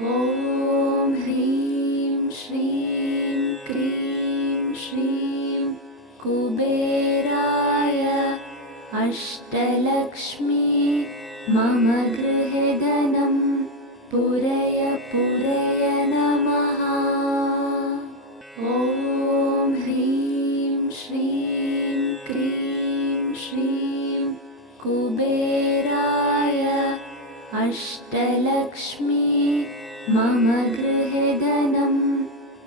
ॐ ह्रीं श्रीं क्रीं श्रीं कुबेराय अष्टलक्ष्मी मम गृहे धनं पूरय पूरय नमः। ॐ ह्रीं श्रीं क्रीं श्रीं कुबेराय अष्टलक्ष्मी मम गृहे धनं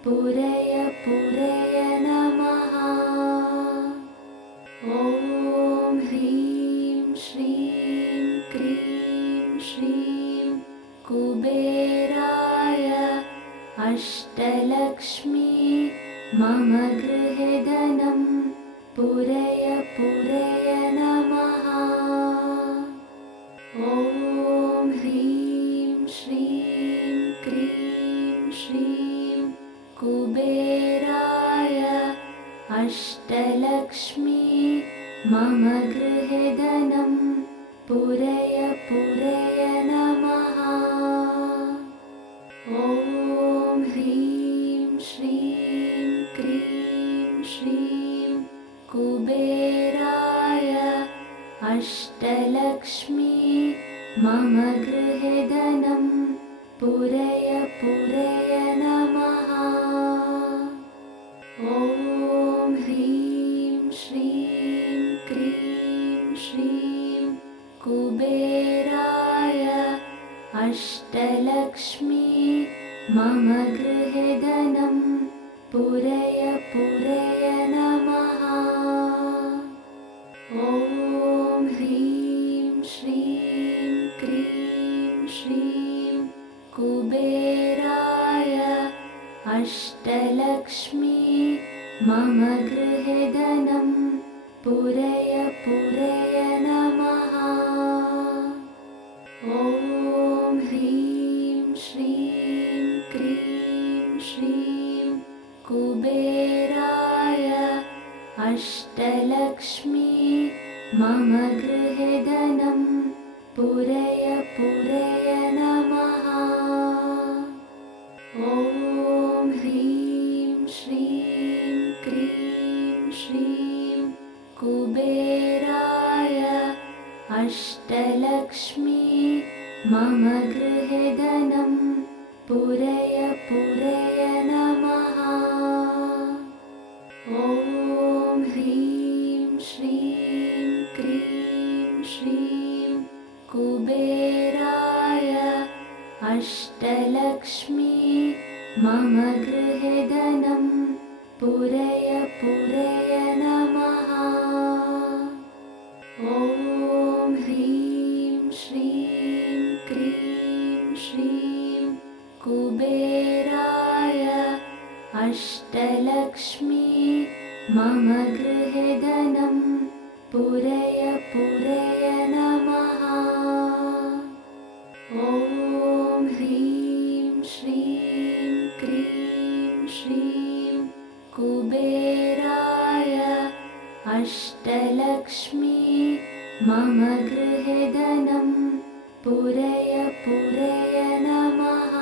पूरय पूरय नमः। ॐ ह्रीं श्रीं क्रीं श्रीं कुबेराय अष्टलक्ष्मी मम गृहे धनं पूरय पूरय नमः। ॐ ह्रीं श्रीं क्रीं श्रीं कुबेराय अष्टलक्ष्मी मम गृहे धनं पूरय पूरय नमः। ॐ ह्रीं श्रीं क्रीं श्रीं कुबेराय अष्टलक्ष्मी मम गृहे धनं पूरय पूरय नमः। ॐ ह्रीं श्रीं क्रीं श्रीं कुबेराय अष्टलक्ष्मी मम गृहे धनं पूरय पूरय नमः। ॐ ह्रीं श्रीं क्रीं श्रीं कुबेराय अष्टलक्ष्मी मम गृहे धनं पूरय पूरय नमः। ॐ ह्रीं श्रीं क्रीं श्रीं कुबेराय अष्टलक्ष्मी मम गृहे धनं पूरय पूरय नमः। ॐ ह्रीं श्रीं क्रीं श्रीं कुबेराय अष्टलक्ष्मी मम गृहे धनं पूरय पूरय नमः। ॐ ह्रीं श्रीं क्रीं श्रीं कुबेराय अष्टलक्ष्मी मम गृहे धनं पूरय पूरय नमः। ॐ ह्रीं श्रीं क्रीं श्रीं कुबेराय अष्टलक्ष्मी मम गृहे धनं पूरय पूरय नमः। ॐ ह्रीं श्रीं क्रीं श्रीं कुबेराय अष्टलक्ष्मी मम गृहे धनं पूरय पूरय नमः।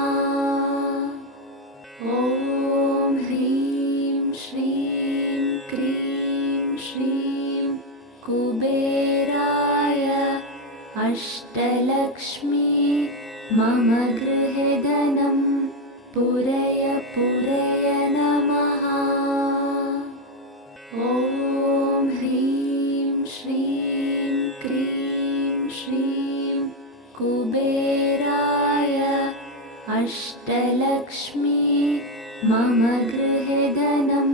ॐ ह्रीं श्रीं क्रीं श्रीं कुबेराय अष्टलक्ष्मी मम गृहे धनं पूरय पूरय नमः। ॐ ह्रीं श्रीं क्रीं श्रीं कुबेराय अष्टलक्ष्मी मम गृहे धनं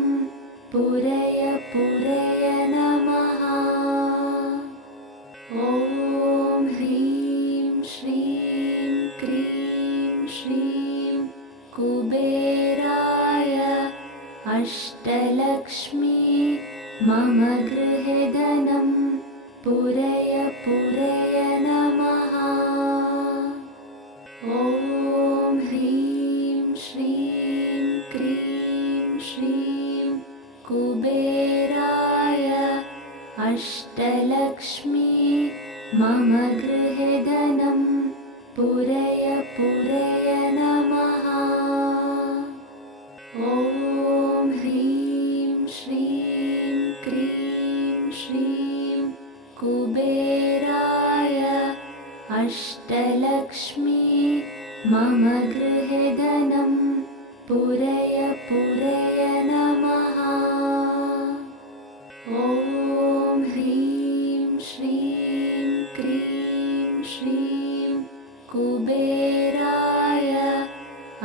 पूरय पूरय नमः। ॐ ह्रीं श्रीं क्रीं श्रीं कुबेराय अष्टलक्ष्मी मम गृहे धनं पूरय पूरय नमः। ॐ ह्रीं श्रीं क्रीं श्रीं कुबेराय अष्टलक्ष्मी मम गृहे धनं पूरय पूरय नमः। मम गृहे धनं पूरय पूरय नमः। ॐ ह्रीं श्रीं क्रीं श्रीं कुबेराय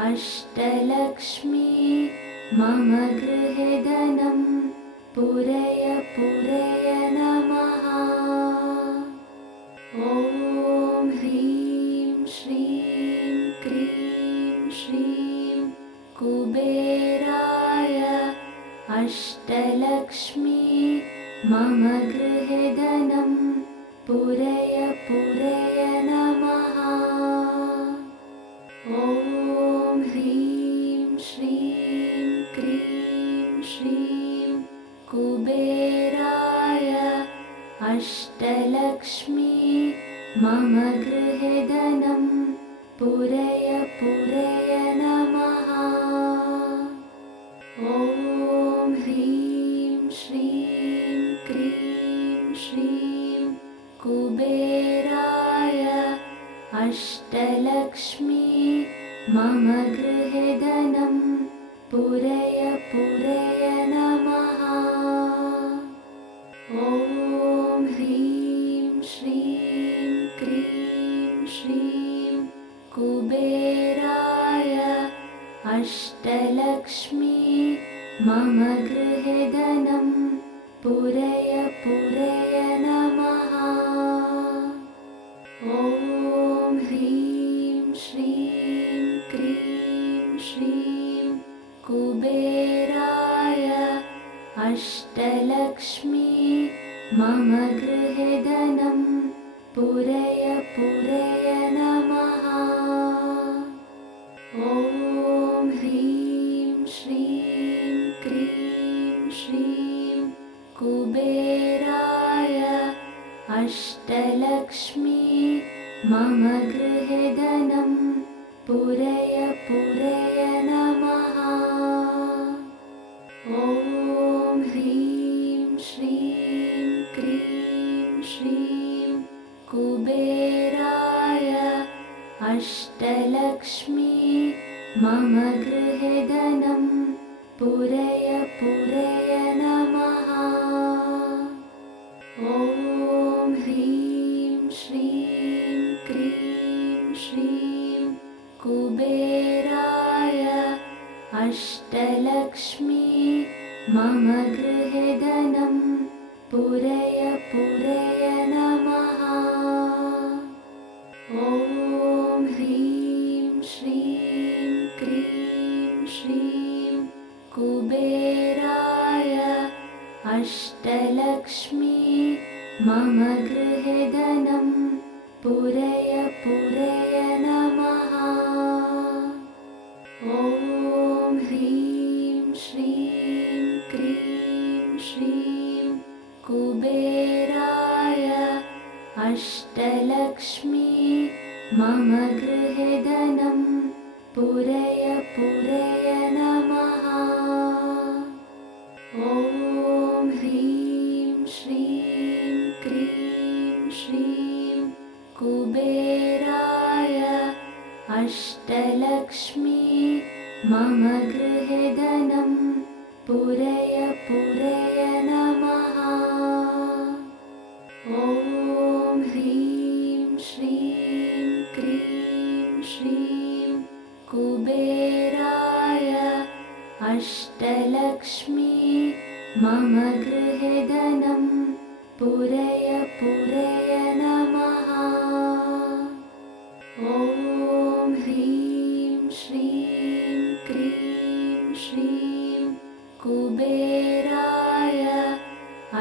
अष्टलक्ष्मी मम गृहे धनं पूरय पूरय नमः। ॐ ह्रीं श्रीं क्रीं श्रीं कुबेराय अष्टलक्ष्मी मम गृहे धनं पूरय पूरय नमः। ॐ ह्रीं श्रीं क्रीं श्रीं कुबेराय अष्टलक्ष्मी मम गृहे धनं पूरय पूरय नमः। ॐ ह्रीं श्रीं क्रीं श्रीं कुबेराय अष्टलक्ष्मी मम गृहे धनं पूरय पूरय नमः। ॐ ह्रीं श्रीं क्रीं श्रीं कुबेराय अष्टलक्ष्मी मम गृहे धनं पूरय पूरय नमः। ॐ ह्रीं श्रीं क्रीं श्रीं कुबेराय अष्टलक्ष्मी मम गृहे धनं पूरय पूरय नमः। ॐ ह्रीं श्रीं क्रीं श्रीं कुबेराय अष्टलक्ष्मी मम गृहे धनं पूरय पूरय नमः। ॐ ह्रीं श्रीं क्रीं श्रीं कुबेराय अष्टलक्ष्मी मम गृहे धनं पूरय पूरय नमः। ॐ ह्रीं श्रीं क्रीं श्रीं कुबेराय अष्टलक्ष्मी मम गृहे धनं पूरय पूरय नमः। ॐ ह्रीं श्रीं क्रीं श्रीं कुबेराय अष्टलक्ष्मी मम गृहे धनं पूरय पूरय नमः। ॐ ह्रीं श्रीं क्रीं श्रीं कुबेराय अष्टलक्ष्मी मम गृहे धनं पूरय पूरय नमः। ॐ ह्रीं श्रीं क्रीं श्रीं कुबेराय अष्टलक्ष्मी मम गृहे धनं पूरय पूरय नमः। ॐ ह्रीं श्रीं क्रीं श्रीं कुबेराय अष्टलक्ष्मी मम गृहे धनं पूरय पूरय नमः। ॐ ह्रीं श्रीं क्रीं श्रीं कुबेराय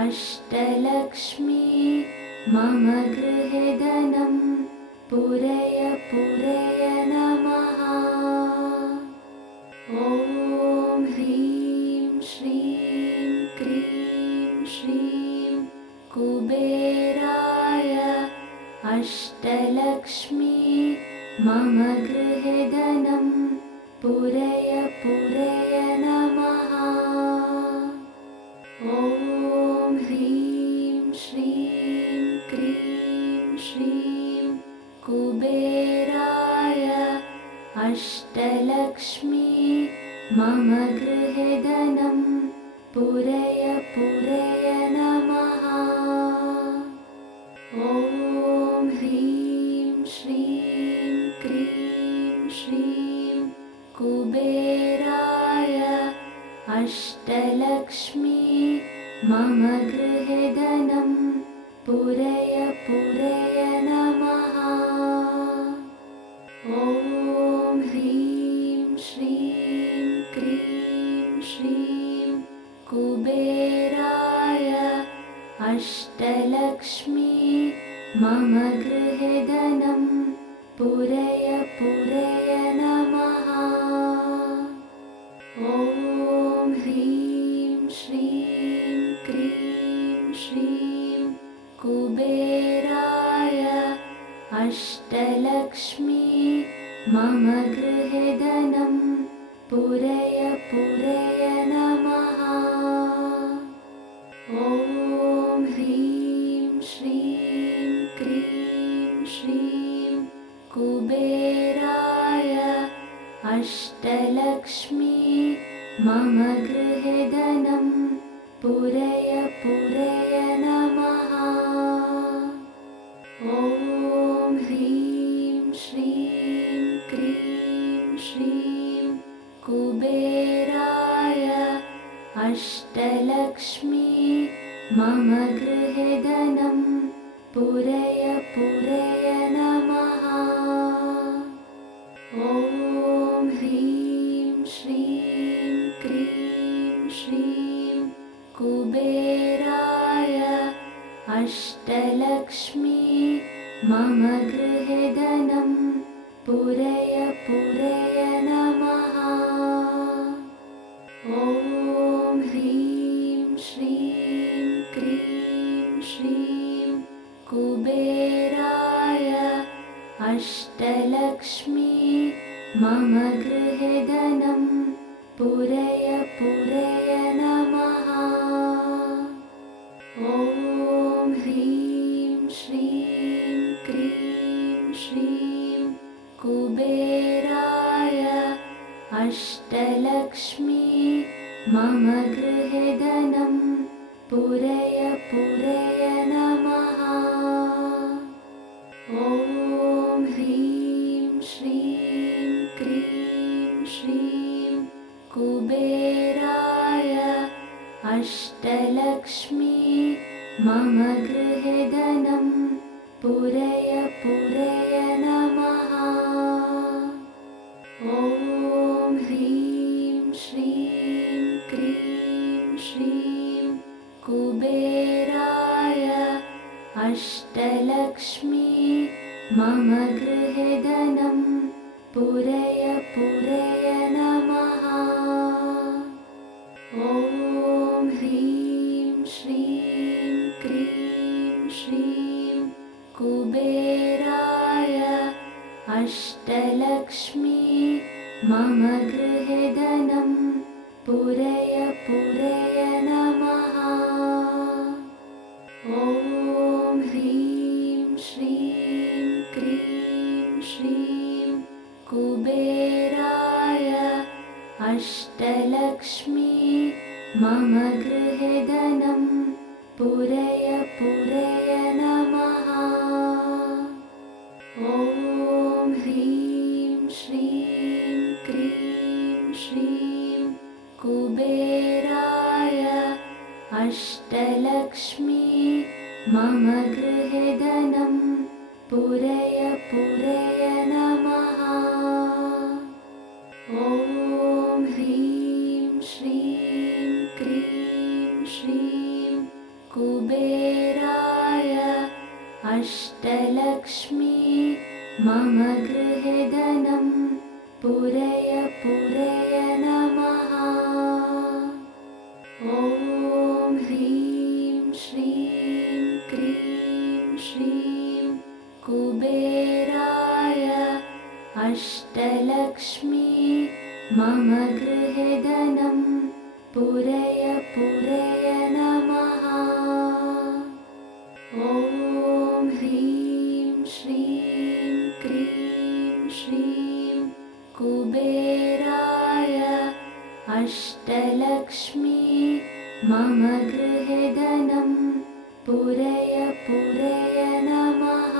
अष्टलक्ष्मी मम गृहे धनं पूरय पूरय नमः। ॐ ह्रीं श्रीं क्रीं श्रीं कुबेराय अष्टलक्ष्मी मम गृहे धनं पूरय पूरय नमः। ॐ ह्रीं श्रीं क्रीं श्रीं कुबेराय अष्टलक्ष्मी मम गृहे धनं पूरय पूरय नमः। ॐ ह्रीं श्रीं क्रीं श्रीं कुबेराय अष्टलक्ष्मी मम गृहे धनं पूरय पूरय नमः। ॐ ह्रीं श्रीं क्रीं श्रीं कुबेराय अष्टलक्ष्मी मम गृहे धनं पूरय पूरय नमः। ॐ ह्रीं श्रीं क्रीं श्रीं कुबेराय अष्टलक्ष्मी मम गृहे धनं पूरय पूरय नमः। ॐ ह्रीं श्रीं क्रीं श्रीं कुबेराय अष्टलक्ष्मी मम गृहे धनं पूरय पूरय नमः। ॐ ह्रीं श्रीं क्रीं श्रीं कुबेराय अष्टलक्ष्मी मम गृहे धनं पूरय पूरय नमः। ॐ ह्रीं श्रीं क्रीं श्रीं कुबेराय अष्टलक्ष्मी मम गृहे धनं पूरय पूरय नमः। ॐ ह्रीं श्रीं क्रीं श्रीं कुबेराय अष्टलक्ष्मी मम गृहे धनं पूरय पूरय नमः। ॐ ह्रीं श्रीं क्रीं श्रीं कुबेराय अष्टलक्ष्मी मम गृहे धनं पूरय पूरय नमः। ॐ ह्रीं श्रीं क्रीं श्रीं कुबेराय अष्टलक्ष्मी मम गृहे धनं पूरय पूरय नमः। ॐ ह्रीं श्रीं क्रीं श्रीं कुबेराय अष्टलक्ष्मी मम गृहे धनं पूरय पूरय नमः। ॐ ह्रीं श्रीं क्रीं श्रीं कुबेराय अष्टलक्ष्मी मम गृहे धनं पूरय पूरय नमः। ॐ ह्रीं श्रीं क्रीं श्रीं कुबेराय अष्टलक्ष्मी मम गृहे धनं पूरय पूरय नमः। ॐ ह्रीं श्रीं क्रीं श्रीं कुबेराय अष्टलक्ष्मी मम गृहे धनं पूरय पूरय नमः। ॐ ह्रीं श्रीं क्रीं श्रीं कुबेराय अष्टलक्ष्मी मम गृहे धनं पूरय पूरय नमः। ॐ ह्रीं श्रीं क्रीं श्रीं कुबेराय अष्टलक्ष्मी मम गृहे धनं पूरय पूरय नमः। ॐ ह्रीं श्रीं क्रीं श्रीं कुबेराय अष्टलक्ष्मी मम गृहे धनं पूरय पूरय नमः।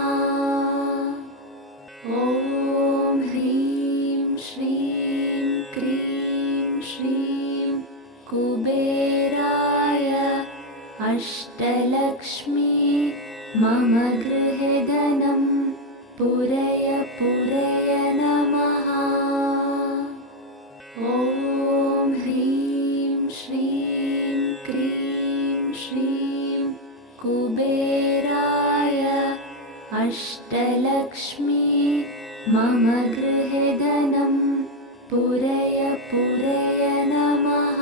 ॐ ह्रीं श्रीं क्रीं श्रीं कुबेराय अष्टलक्ष्मी मम गृहे धनं पूरय पूरय नमः। ॐ ह्रीं श्रीं क्रीं श्रीं कुबेराय अष्टलक्ष्मी मम गृहे धनं पूरय पूरय नमः।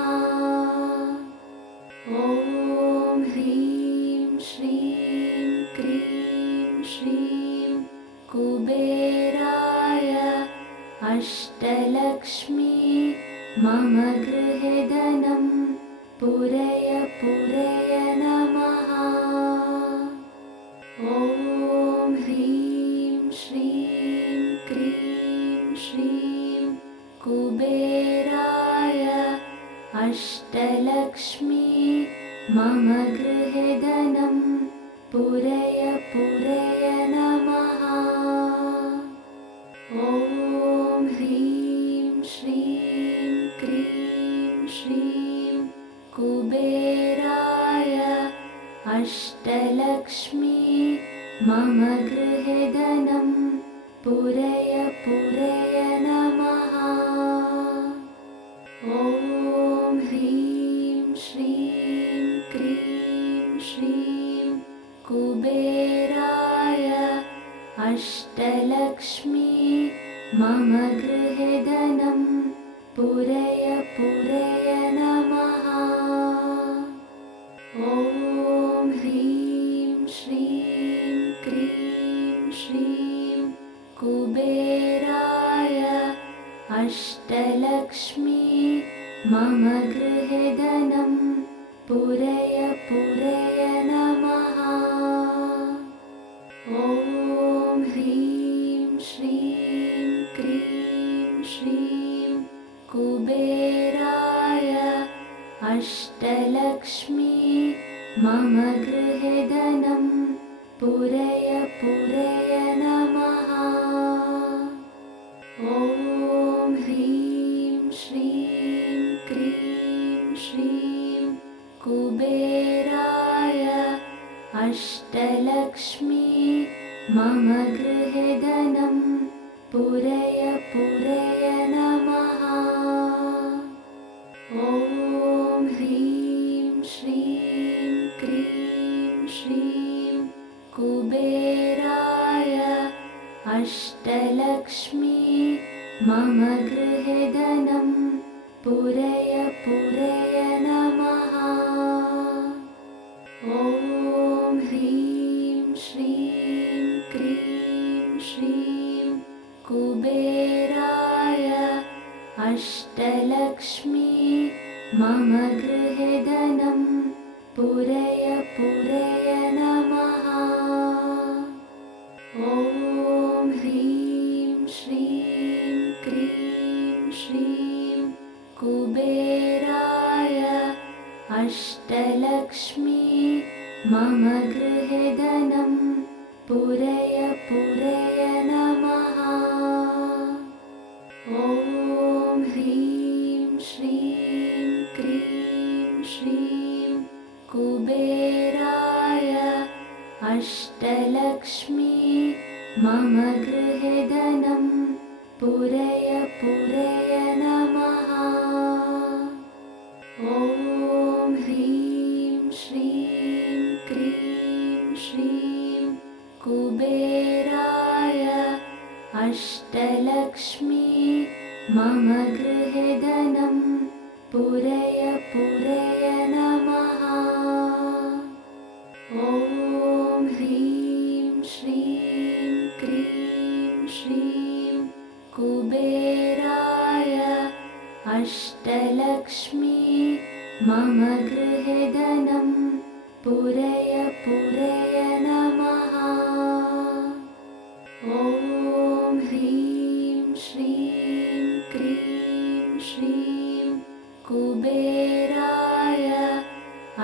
ॐ ह्रीं श्रीं क्रीं श्रीं कुबेराय अष्टलक्ष्मी मम गृहे धनं पूरय पूरय नमः। ॐ ह्रीं श्रीं क्रीं श्रीं कुबेराय अष्टलक्ष्मी मम गृहे धनं पूरय पूरय नमः। ॐ ह्रीं श्रीं क्रीं श्रीं कुबेराय अष्टलक्ष्मी मम गृहे धनं पूरय पूरय नमः। ॐ ह्रीं श्रीं क्रीं श्रीं कुबेराय अष्टलक्ष्मी मम गृहे धनं पूरय पूरय नमः। ॐ ह्रीं श्रीं क्रीं श्रीं कुबेराय अष्टलक्ष्मी मम गृहे धनं पूरय पूरय नमः। ॐ ह्रीं श्रीं क्रीं श्रीं कुबेराय अष्टलक्ष्मी मम गृहे धनं पूरय पूरय नमः। ॐ ह्रीं श्रीं क्रीं श्रीं कुबेराय अष्टलक्ष्मी मम गृहे धनं पूरय पूरय नमः। ॐ ह्रीं श्रीं क्रीं श्रीं कुबेराय अष्टलक्ष्मी मम गृहे धनं पूरय पूरय नमः। ॐ ह्रीं श्रीं क्रीं श्रीं कुबेराय अष्टलक्ष्मी मम गृहे धनं पूरय पूरय नमः। ॐ ह्रीं श्रीं क्रीं श्रीं कुबेराय अष्टलक्ष्मी मम गृहे धनं पूरय पूरय नमः। ॐ ह्रीं श्रीं क्रीं श्रीं कुबेराय अष्टलक्ष्मी मम गृहे धनं पूरय पूरय नमः। ॐ ह्रीं श्रीं क्रीं श्रीं कुबेराय अष्टलक्ष्मी मम गृहे धनं पूरय पूरय नमः। ॐ ह्रीं श्रीं क्रीं श्रीं कुबेराय अष्टलक्ष्मी मम गृहे धनं पूरय पूरय नमः। ॐ ह्रीं श्रीं कुबेराय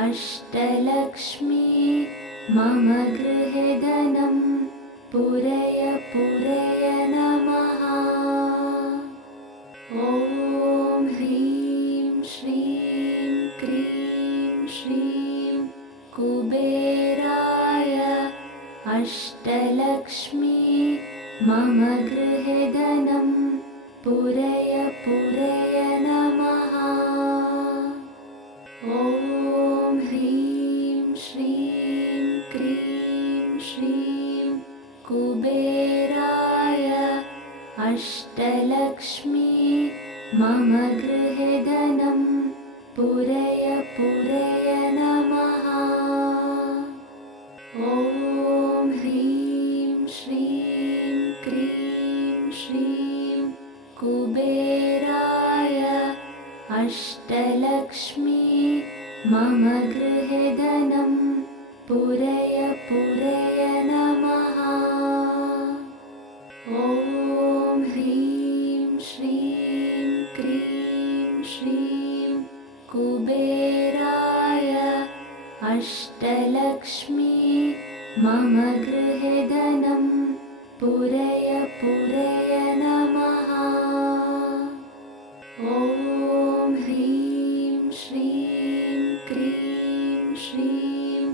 अष्टलक्ष्मी मम गृहे धनं पूरय पूरय नमः। ॐ ह्रीं श्रीं क्रीं श्रीं कुबेराय अष्टलक्ष्मी मम गृहे धनं पूरय पूरय नमः। ॐ ह्रीं श्रीं क्रीं श्रीं कुबेराय अष्टलक्ष्मी मम गृहे धनं पूरय पूरय नमः। ॐ ह्रीं श्रीं क्रीं श्रीं कुबेराय अष्टलक्ष्मी मम गृहे धनं पूरय पूरय नमः। ॐ ह्रीं श्रीं क्रीं श्रीं कुबेराय अष्टलक्ष्मी मम गृहे धनं पूरय पूरय नमः। ॐ ह्रीं श्रीं क्रीं श्रीं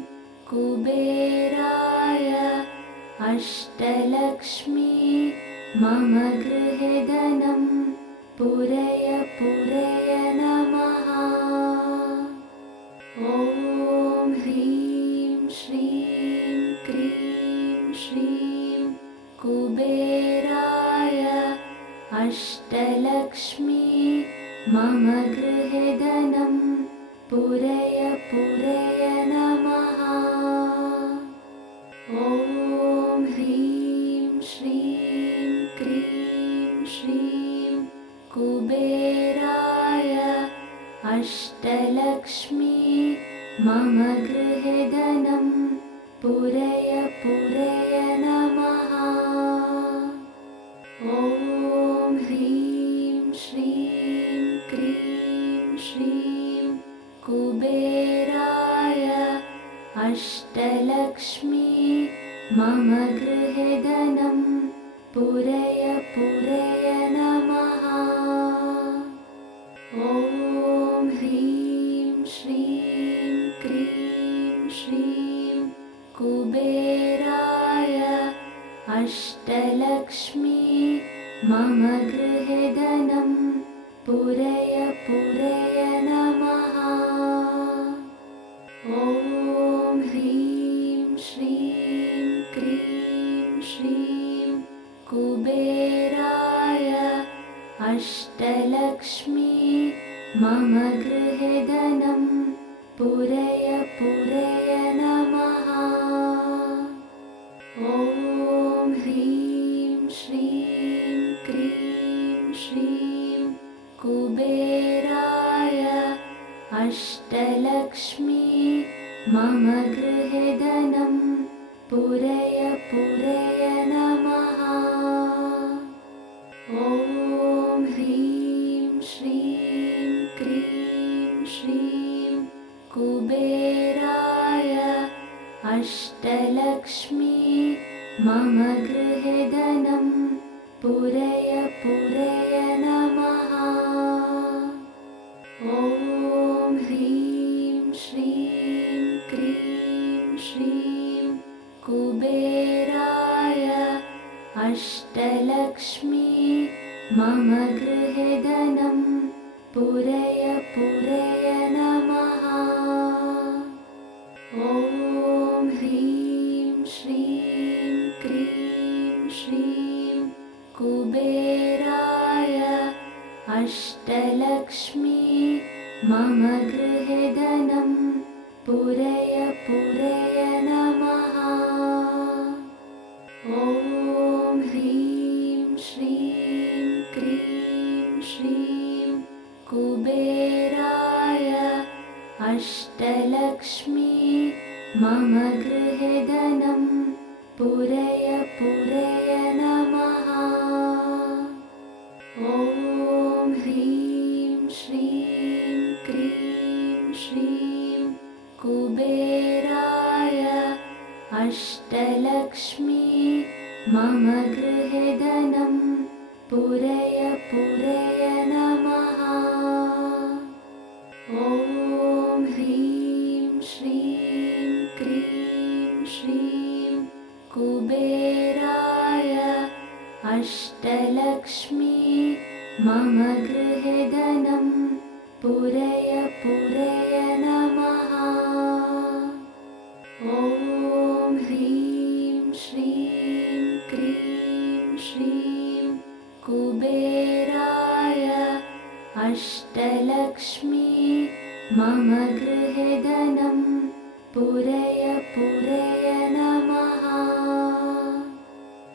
कुबेराय अष्टलक्ष्मी मम गृहे धनं पूरय पूरय नमः। ॐ ह्रीं श्रीं क्रीं श्रीं कुबेराय अष्टलक्ष्मी मम गृहे धनं पूरय पूरय नमः। ॐ ह्रीं श्रीं क्रीं श्रीं कुबेराय अष्टलक्ष्मी मम गृहे धनं पूरय पूरय नमः। ॐ ह्रीं श्रीं क्रीं श्रीं कुबेराय अष्टलक्ष्मी मम गृहे धनं पूरय पूरय नमः। ॐ ह्रीं श्रीं क्रीं श्रीं कुबेराय अष्टलक्ष्मी मम गृहे धनं पूरय पूरय नमः। ॐ ह्रीं श्रीं क्रीं श्रीं कुबेराय अष्टलक्ष्मी मम गृहे धनं पूरय पूरय नमः। ॐ ह्रीं श्रीं क्रीं श्रीं कुबेराय अष्टलक्ष्मी मम गृहे धनं पूरय पूरय नमः। ॐ ह्रीं श्रीं क्रीं श्रीं कुबेराय अष्टलक्ष्मी मम गृहे धनं पूरय पूरय नमः। ॐ ह्रीं श्रीं क्रीं श्रीं कुबेराय अष्टलक्ष्मी मम गृहे धनं पूरय पूरय नमः। ॐ ह्रीं श्रीं क्रीं श्रीं कुबेराय अष्टलक्ष्मी मम गृहे धनं पूरय पूरय नमः। ॐ ह्रीं श्रीं क्रीं श्रीं कुबेराय अष्टलक्ष्मी मम गृहे धनं पूरय पूरय नमः। ॐ ह्रीं श्रीं क्रीं श्रीं कुबेराय अष्टलक्ष्मी मम गृहे धनं पूरय पूरय नमः। ॐ ह्रीं श्रीं क्रीं श्रीं कुबेराय अष्टलक्ष्मी मम गृहे धनं पूरय पूरय नमः। ॐ ह्रीं श्रीं क्रीं श्रीं कुबेराय अष्टलक्ष्मी मम गृहे धनं पूरय